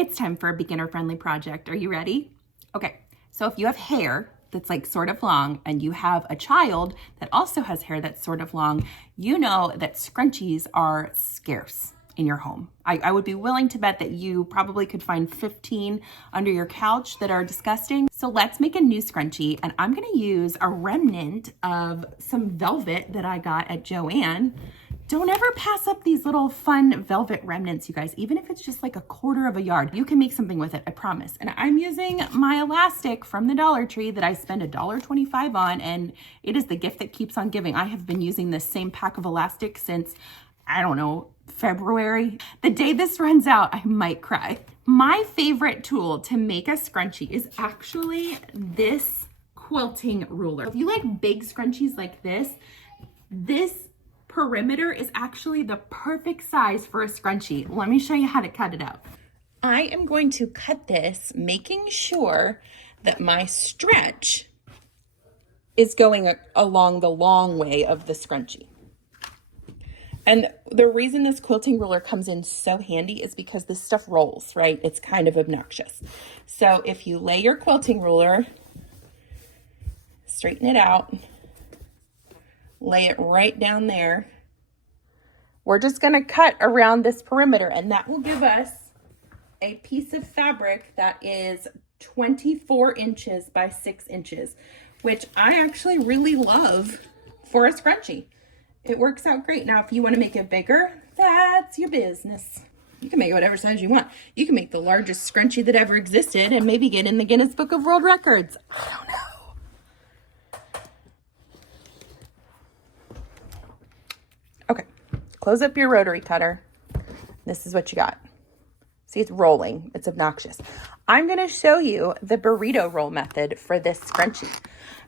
It's time for a beginner-friendly project. Are you ready? Okay, so if you have hair that's like sort of long and you have a child that also has hair that's sort of long, you know that scrunchies are scarce in your home. I would be willing to bet that you probably could find 15 under your couch that are disgusting. So let's make a new scrunchie, and I'm gonna use a remnant of some velvet that I got at Joann. Don't ever pass up these little fun velvet remnants, you guys. Even if it's just like a quarter of a yard, you can make something with it, I promise. And I'm using my elastic from the Dollar Tree that I spend $1.25 on, and it is the gift that keeps on giving. I have been using this same pack of elastic since, I don't know, February. The day this runs out, I might cry. My favorite tool to make a scrunchie is actually this quilting ruler. If you like big scrunchies like this perimeter is actually the perfect size for a scrunchie. Let me show you how to cut it out. I am going to cut this, making sure that my stretch is going along the long way of the scrunchie. And the reason this quilting ruler comes in so handy is because this stuff rolls, right? It's kind of obnoxious. So if you lay your quilting ruler, straighten it out, lay it right down there. We're just gonna cut around this perimeter, and that will give us a piece of fabric that is 24 inches by 6 inches, which I actually really love for a scrunchie. It works out great. Now, if you want to make it bigger, that's your business. You can make it whatever size you want. You can make the largest scrunchie that ever existed and maybe get in the Guinness Book of World Records. I don't know. Okay, close up your rotary cutter. This is what you got. See, it's rolling. It's obnoxious. I'm going to show you the burrito roll method for this scrunchie.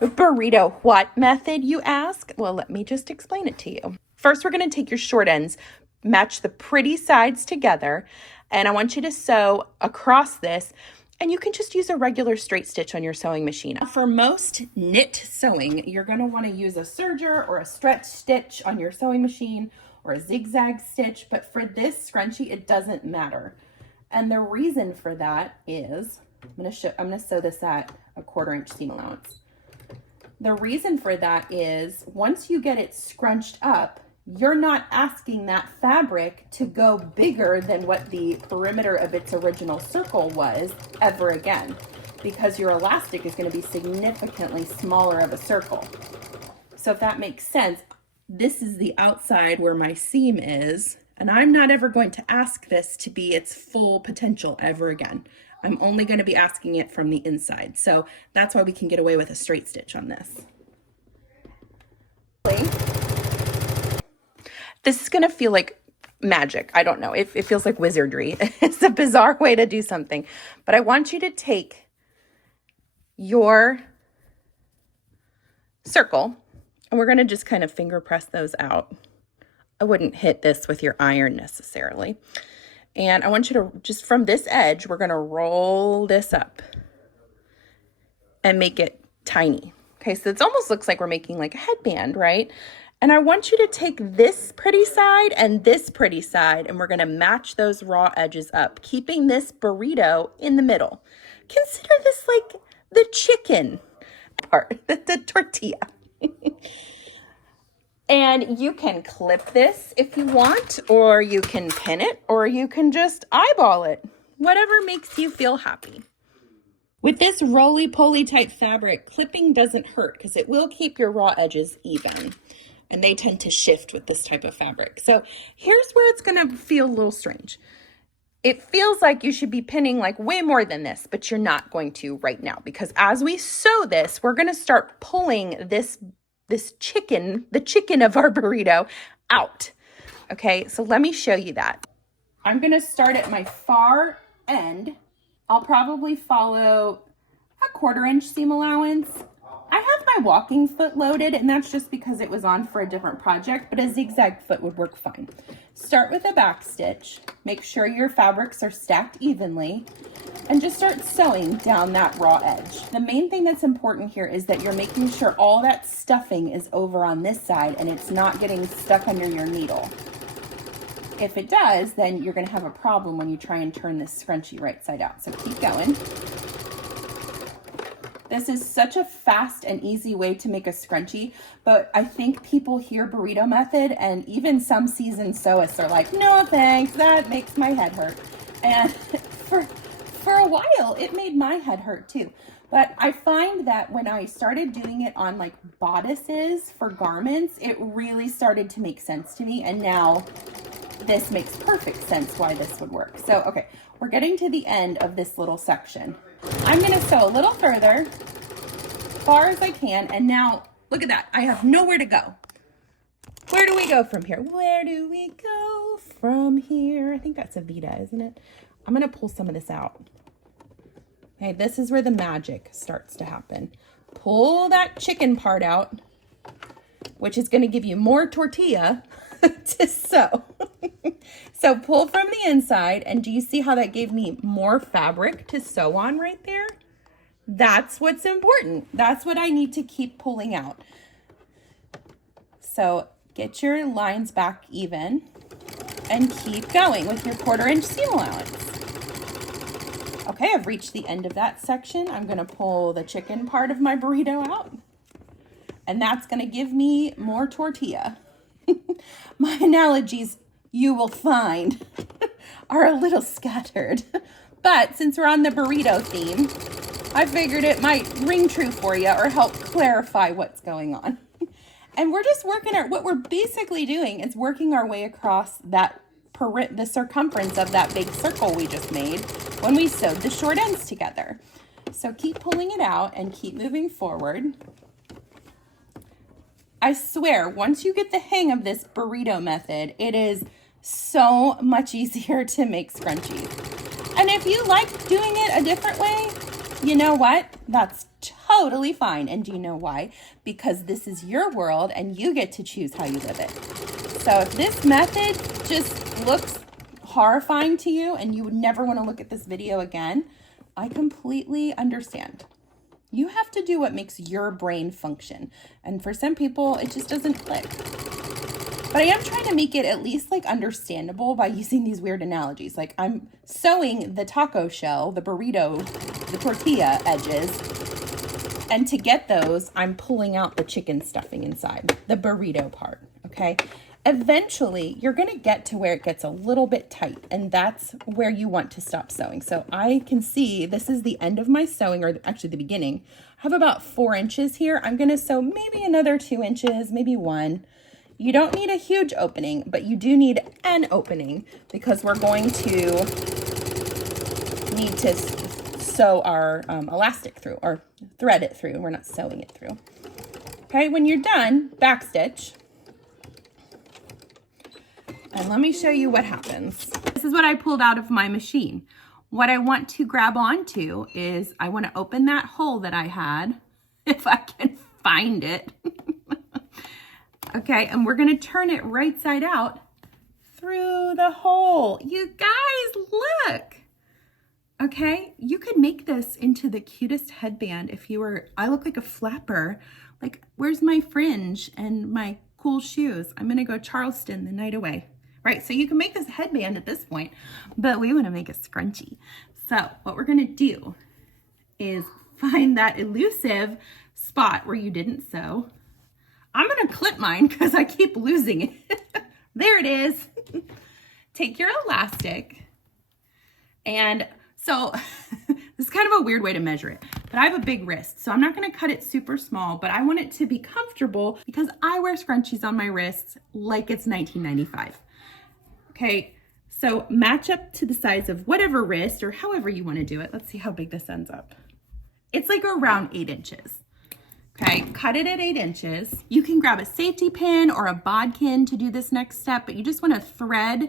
Burrito what method, you ask? Well, let me just explain it to you. First, we're going to take your short ends, match the pretty sides together, and I want you to sew across this, and you can just use a regular straight stitch on your sewing machine. For most knit sewing, you're going to want to use a serger or a stretch stitch on your sewing machine or a zigzag stitch, but for this scrunchie, it doesn't matter. And the reason for that is, I'm going to sew this at a 1/4 inch seam allowance. The reason for that is once you get it scrunched up, you're not asking that fabric to go bigger than what the perimeter of its original circle was ever again, because your elastic is going to be significantly smaller of a circle. So if that makes sense, this is the outside where my seam is, and I'm not ever going to ask this to be its full potential ever again. I'm only going to be asking it from the inside. So that's why we can get away with a straight stitch on this. This is going to feel like magic. I don't know. It feels like wizardry. It's a bizarre way to do something. But I want you to take your circle, and we're going to just kind of finger press those out. I wouldn't hit this with your iron necessarily. And I want you to just from this edge, we're going to roll this up and make it tiny. Okay, so it almost looks like we're making like a headband, right? And I want you to take this pretty side and this pretty side, and we're going to match those raw edges up, keeping this burrito in the middle. Consider this like the chicken part, the tortilla. And you can clip this if you want, or you can pin it, or you can just eyeball it. Whatever makes you feel happy. With this roly-poly type fabric, clipping doesn't hurt because it will keep your raw edges even. And they tend to shift with this type of fabric. So here's where it's gonna feel a little strange. It feels like you should be pinning like way more than this, but you're not going to right now, because as we sew this, we're gonna start pulling this chicken, the chicken of our burrito, out. Okay, so let me show you that. I'm gonna start at my far end. I'll probably follow a 1/4 inch seam allowance. I have my walking foot loaded, and that's just because it was on for a different project, but a zigzag foot would work fine. Start with a back stitch. Make sure your fabrics are stacked evenly, and just start sewing down that raw edge. The main thing that's important here is that you're making sure all that stuffing is over on this side and it's not getting stuck under your needle. if it does, then you're gonna have a problem when you try and turn this scrunchie right side out. So keep going. This is such a fast and easy way to make a scrunchie, but I think people hear burrito method, and even some seasoned sewists are like, no thanks, that makes my head hurt. And for a while, it made my head hurt too. But I find that when I started doing it on like bodices for garments, it really started to make sense to me. And now this makes perfect sense why this would work. So, okay, we're getting to the end of this little section. I'm gonna sew a little further, far as I can. And now look at that, I have nowhere to go. Where do we go from here? Where do we go from here? I think that's a Vita, isn't it? I'm gonna pull some of this out. Okay, this is where the magic starts to happen. Pull that chicken part out, which is gonna give you more tortilla to sew. So pull from the inside, and do you see how that gave me more fabric to sew on right there? That's what's important. That's what I need to keep pulling out. So get your lines back even and keep going with your 1/4 inch seam allowance. Okay, I've reached the end of that section. I'm gonna pull the chicken part of my burrito out, and that's gonna give me more tortilla. My analogies, you will find, are a little scattered, but since we're on the burrito theme, I figured it might ring true for you or help clarify what's going on. And we're just working what we're basically doing is working our way across that the circumference of that big circle we just made when we sewed the short ends together. So keep pulling it out and keep moving forward. I swear, once you get the hang of this burrito method, it is so much easier to make scrunchies. And if you like doing it a different way, you know what? That's totally fine. And do you know why? Because this is your world and you get to choose how you live it. So if this method just looks horrifying to you and you would never want to look at this video again, I completely understand. You have to do what makes your brain function. And for some people, it just doesn't click. But I am trying to make it at least like understandable by using these weird analogies. Like I'm sewing the taco shell, the burrito, the tortilla edges. And to get those, I'm pulling out the chicken stuffing inside, the burrito part, okay? Eventually, you're gonna get to where it gets a little bit tight, and that's where you want to stop sewing. So I can see this is the end of my sewing, or actually the beginning. I have about 4 inches here. I'm gonna sew maybe another 2 inches, maybe 1. You don't need a huge opening, but you do need an opening because we're going to need to sew our elastic through, or thread it through. We're not sewing it through. Okay, when you're done, backstitch. And let me show you what happens. This is what I pulled out of my machine. What I want to grab onto is I want to open that hole that I had, if I can find it. Okay, and we're going to turn it right side out through the hole. You guys, look. Okay, you could make this into the cutest headband if you were, I look like a flapper. Like, where's my fringe and my cool shoes? I'm going to go Charleston the night away. Right, so you can make this headband at this point, but we want to make a scrunchie. So what we're going to do is find that elusive spot where you didn't sew. I'm going to clip mine because I keep losing it. There it is. Take your elastic, and so this is kind of a weird way to measure it, but I have a big wrist, so I'm not going to cut it super small, but I want it to be comfortable because I wear scrunchies on my wrists like it's 1995. Okay, so match up to the size of whatever wrist or however you want to do it. Let's see how big this ends up. It's like around 8 inches. Okay, cut it at 8 inches. You can grab a safety pin or a bodkin to do this next step, but you just want to thread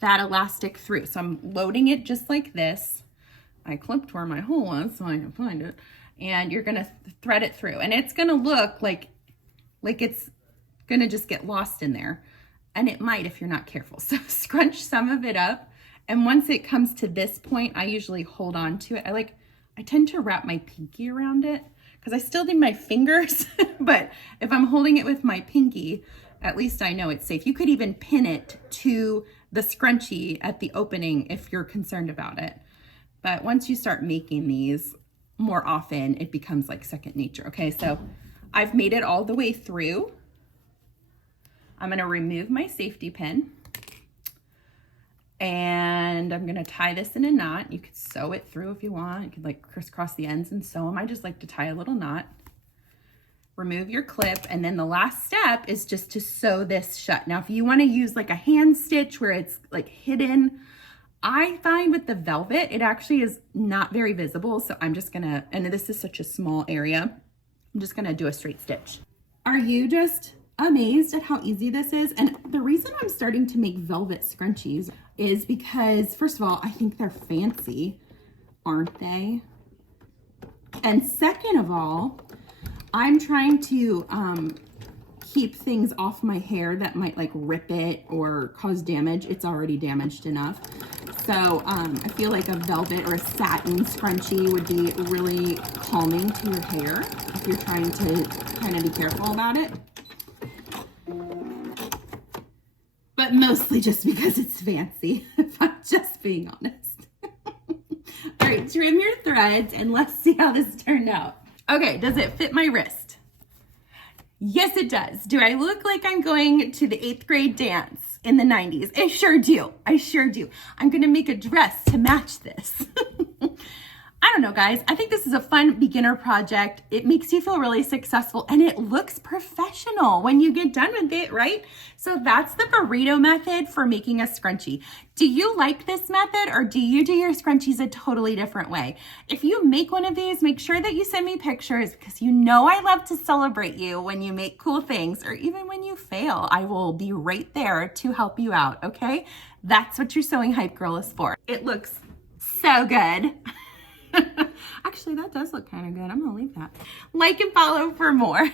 that elastic through. So I'm loading it just like this. I clipped where my hole was so I can find it. And you're going to thread it through. And it's going to look like it's going to just get lost in there. And it might if you're not careful. So scrunch some of it up. And once it comes to this point, I usually hold on to it. I tend to wrap my pinky around it because I still need my fingers. But if I'm holding it with my pinky, at least I know it's safe. You could even pin it to the scrunchie at the opening if you're concerned about it. But once you start making these more often, it becomes like second nature. Okay, so I've made it all the way through. I'm gonna remove my safety pin and I'm gonna tie this in a knot. You could sew it through if you want. You could like crisscross the ends and sew them. I just like to tie a little knot. Remove your clip, and then the last step is just to sew this shut. Now, if you wanna use like a hand stitch where it's like hidden, I find with the velvet, it actually is not very visible. So I'm just gonna, and this is such a small area, I'm just gonna do a straight stitch. Are you just amazed at how easy this is? And the reason I'm starting to make velvet scrunchies is because, first of all, I think they're fancy, aren't they? And second of all, I'm trying to keep things off my hair that might like rip it or cause damage. It's already damaged enough. So I feel like a velvet or a satin scrunchie would be really calming to your hair if you're trying to kind of be careful about it. But mostly just because it's fancy, if I'm just being honest. All right, trim your threads and let's see how this turned out. Okay, does it fit my wrist? Yes, it does. Do I look like I'm going to the 8th grade dance in the 90s? I sure do. I sure do. I'm gonna make a dress to match this. I don't know, guys. I think this is a fun beginner project. It makes you feel really successful and it looks professional when you get done with it, right? So that's the burrito method for making a scrunchie. Do you like this method or do you do your scrunchies a totally different way? If you make one of these, make sure that you send me pictures because you know I love to celebrate you when you make cool things or even when you fail. I will be right there to help you out, okay? That's what your Sewing Hype Girl is for. It looks so good. Actually, that does look kind of good. I'm gonna leave that. Like and follow for more.